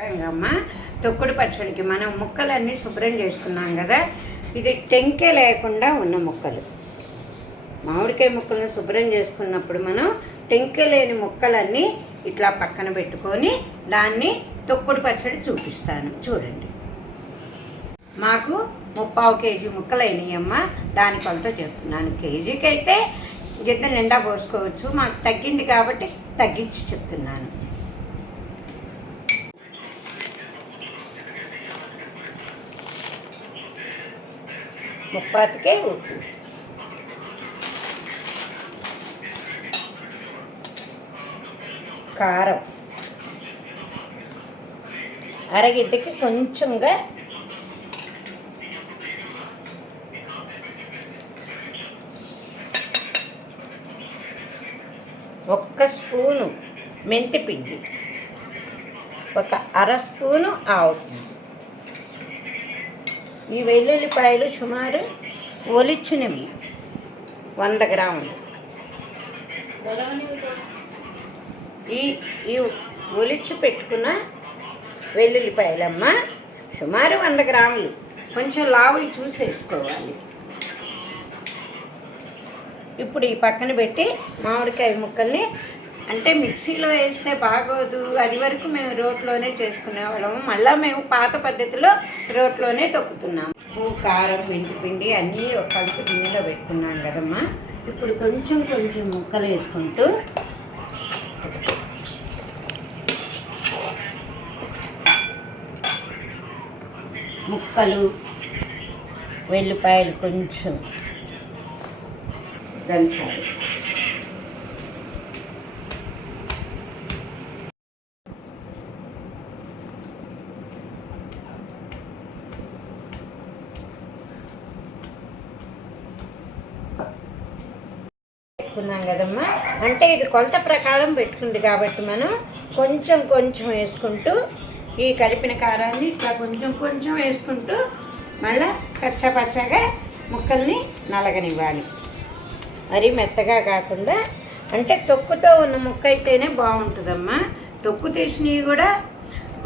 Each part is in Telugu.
చెప్పాంగమ్మ తొక్కుడు పచ్చడికి మనం ముక్కలన్నీ శుభ్రం చేసుకున్నాం కదా. ఇది టెంకే లేకుండా ఉన్న ముక్కలు. మామిడికాయ ముక్కలను శుభ్రం చేసుకున్నప్పుడు మనం టెంకె లేని ముక్కలన్నీ ఇట్లా పక్కన పెట్టుకొని దాన్ని తొక్కుడు పచ్చడి చూపిస్తాను. చూడండి. మాకు ముప్పావు కేజీ ముక్కలు అయినాయమ్మ దాని కొలత చెప్తున్నాను. కేజీకి అయితే గిద్ద నిండా పోసుకోవచ్చు. మాకు తగ్గింది కాబట్టి తగ్గించి చెప్తున్నాను. ముప్పాతికే ఉప్పు కారం. అరగిద్దకి కొంచెంగా ఒక్క స్పూను మెంతిపిండి. ఒక అర స్పూను ఆవుతుంది ఈ వెల్లుల్లిపాయలు సుమారు ఒలిచ్చినవి వంద గ్రాములు. ఈ ఈ ఒలిచి పెట్టుకున్న వెల్లుల్లిపాయలమ్మ సుమారు వంద గ్రాములు. కొంచెం లావు చూసేసుకోవాలి. ఇప్పుడు ఈ పక్కన పెట్టి మామిడికాయ ముక్కల్ని అంటే మిక్సీలో వేస్తే బాగోదు. అది వరకు మేము రోట్లోనే చేసుకునేవాళ్ళము మళ్ళీ మేము పాత పద్ధతిలో రోట్లోనే తొక్కుతున్నాము. ఉప్పు కారం మెంతిపిండి అన్నీ కలిసి గిన్నెలో పెట్టుకున్నాం కదమ్మా. ఇప్పుడు కొంచెం కొంచెం ముక్కలు వేసుకుంటూ ముక్కలు వెల్లిపాయలు కొంచెం దంచాలి. పెట్టుకున్నాం కదమ్మా. అంటే ఇది కొలత ప్రకారం పెట్టుకుంది కాబట్టి మనం కొంచెం కొంచెం వేసుకుంటూ ఈ కలిపిన కారాన్ని ఇట్లా కొంచెం కొంచెం వేసుకుంటూ మళ్ళీ పచ్చ పచ్చగా ముక్కల్ని నలగనివ్వాలి. మరి మెత్తగా కాకుండా అంటే తొక్కుతో ఉన్న ముక్క అయితేనే బాగుంటుందమ్మా. తొక్కు తీసినవి కూడా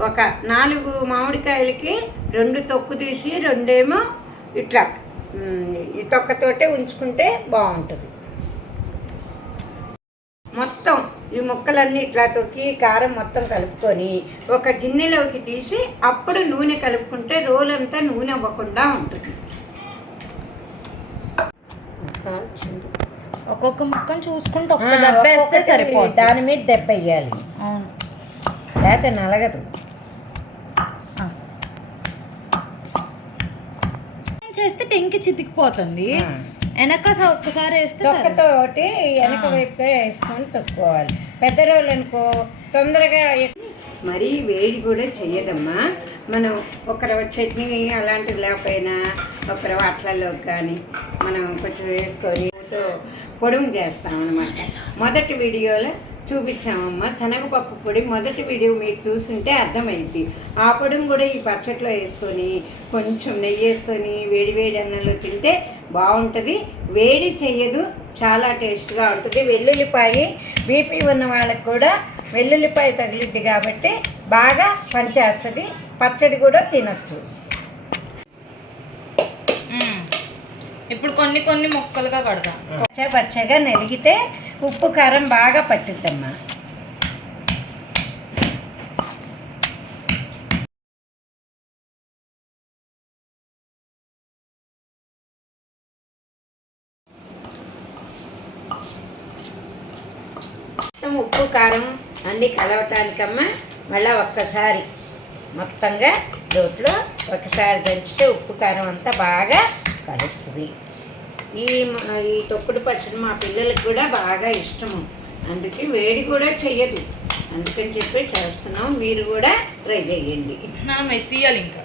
ఒక నాలుగు మామిడికాయలకి రెండు తొక్కు తీసి రెండేమో ఇట్లా ఈ తొక్కతోటే ఉంచుకుంటే బాగుంటుంది మొత్తం ఈ ముక్కలన్నీ ఇట్లా తొక్కి కారం మొత్తం కలుపుకొని ఒక గిన్నెలోకి తీసి అప్పుడు నూనె కలుపుకుంటే రోలంతా నూనె అవ్వకుండా ఉంటుంది. ఒక్కొక్క ముక్కను చూసుకుంటూ ఒక్క దెబ్బ వేస్తే సరిపోతుంది దాని మీద దెబ్బ వేయాలి. అవును. లేకపోతే నలగదు. చేస్తే టెంకి చితికిపోతుంది. వెనక ఒక్కసారి వేస్తే తొక్కతోటి వెనక. వైపుగా వేసుకొని తొక్కుకోవాలి. పెద్ద రోలు అనుకో తొందరగా మరీ వేడి కూడా చెయ్యదమ్మా మనం ఒక రవ్వ చట్నీ అలాంటివి లేకపోయినా ఒక రవ్వ అట్లలో కానీ మనం కొంచెం వేసుకొని పొడుము చేస్తాం అనమాట మొదటి వీడియోలో చూపించామమ్మా. శనగపప్పు పొడి మొదటి వీడియో మీరు చూసుంటే అర్థమైంది ఆ పొడిని కూడా ఈ పచ్చట్లో వేసుకొని కొంచెం నెయ్యి వేసుకొని వేడి వేడి అన్నంలో తింటే బాగుంటుంది. వేడి చెయ్యదు చాలా టేస్ట్గా ఉంటుంది. వెల్లుల్లిపాయ బీపీ ఉన్న వాళ్ళకి కూడా వెల్లుల్లిపాయ తగిలిద్ది కాబట్టి బాగా పనిచేస్తుంది. పచ్చడి కూడా తినచ్చు మ్మ్. ఇప్పుడు కొన్ని కొన్ని ముక్కలుగా కడదాం. పచ్చ పచ్చగా నలిగితే ఉప్పు కారం బాగా పట్టుద్దమ్మా. మొత్తం ఉప్పు కారం అన్నీ కలవటానికమ్మా మళ్ళీ ఒక్కసారి మొత్తంగా రోట్లో ఒకసారి దంచితే ఉప్పు కారం అంతా బాగా కలుస్తుంది. ఈ ఈ తొక్కుడు పచ్చడి మా పిల్లలకు కూడా బాగా ఇష్టము. అందుకే వేడి కూడా చెయ్యదు. అందుకని చెప్పి చేస్తున్నాం. మీరు కూడా ట్రై చేయండి మనం ఎత్తియాలి ఇంకా.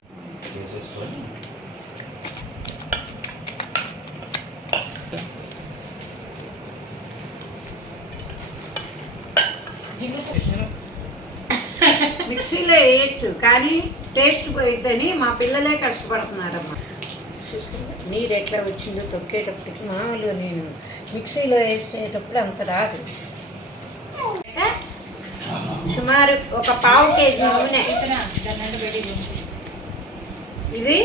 మిక్సీలో వేయచ్చు కానీ టేస్ట్ పోయిద్దని మా పిల్లలే కష్టపడుతున్నారమ్మా. నీరు ఎట్లా వచ్చిందో తొక్కేటప్పటికి మామూలుగా నేను మిక్సీలో వేసేటప్పుడు అంత రాదు. సుమారు ఒక పావు కేజీ నూనె. ఇది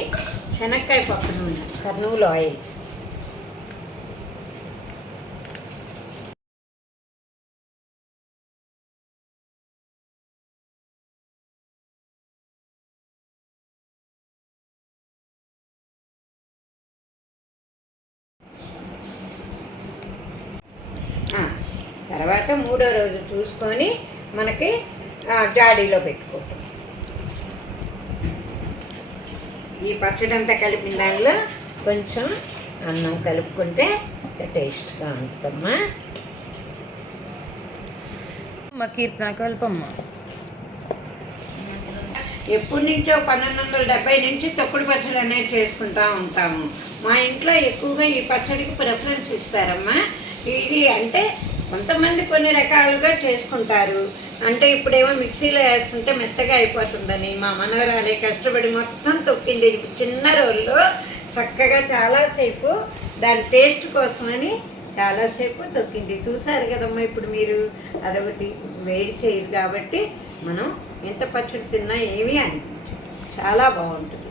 శనక్కాయ పప్పు నూనె కర్నూలు ఆయిల్. తర్వాత మూడో రోజు చూసుకొని మనకి జాడీలో పెట్టుకోవటం ఈ పచ్చడి అంతా కలిపిన దానిలో కొంచెం అన్నం కలుపుకుంటే టేస్ట్గా ఉంటుందమ్మా. మా కీర్తన కల్పమ్మ. ఎప్పటి నుంచో పన్నెండు వందల డెబ్బై నుంచి తొక్కుడు పచ్చడి అనేది చేసుకుంటా ఉంటాము. మా ఇంట్లో ఎక్కువగా ఈ పచ్చడికి ప్రిఫరెన్స్ ఇస్తారమ్మా. ఇది అంటే కొంతమంది కొన్ని రకాలుగా చేసుకుంటారు. అంటే ఇప్పుడేమో మిక్సీలో వేస్తుంటే మెత్తగా అయిపోతుందని మా మనవరాలే కష్టపడి మొత్తం తొక్కింది. చిన్న రోజుల్లో చక్కగా చాలాసేపు దాని టేస్ట్ కోసమని చాలాసేపు తొక్కింది. చూసారు కదమ్మా ఇప్పుడు మీరు అదొకటి వేడి చేయదు కాబట్టి మనం ఎంత పచ్చడి తిన్నా ఏమీ అనిపించదు. చాలా బాగుంటుంది.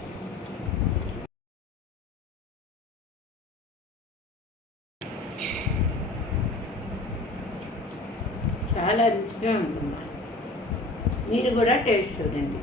చాలా రుచిగా ఉంటుంది. మీరు కూడా టేస్ట్ చూడండి.